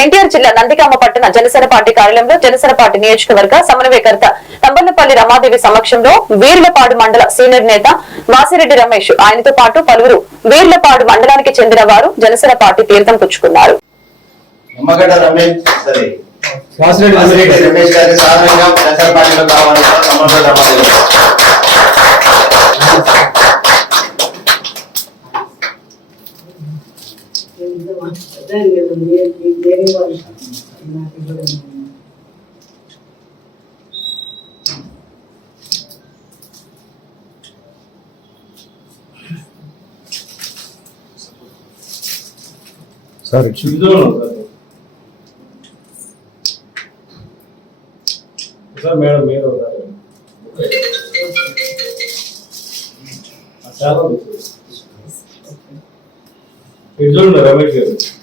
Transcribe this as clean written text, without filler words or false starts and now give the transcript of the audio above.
ఎన్టీఆర్ జిల్లా నందిగామ పట్టణ జనసేన పార్టీ కార్యాలయంలో జనసేన పార్టీ నియోజకవర్గ సమన్వయకర్త తంబర్లపల్లి రమాదేవి సమక్షంలో వీర్లపాడు మండల సీనియర్ నేత వాసిరెడ్డి రమేష్ ఆయనతో పాటు పలువురు వీర్లపాడు మండలానికి చెందిన వారు జనసేన పార్టీ తీర్థం పుచ్చుకున్నారు. Sorry. Sir, madam, Ramash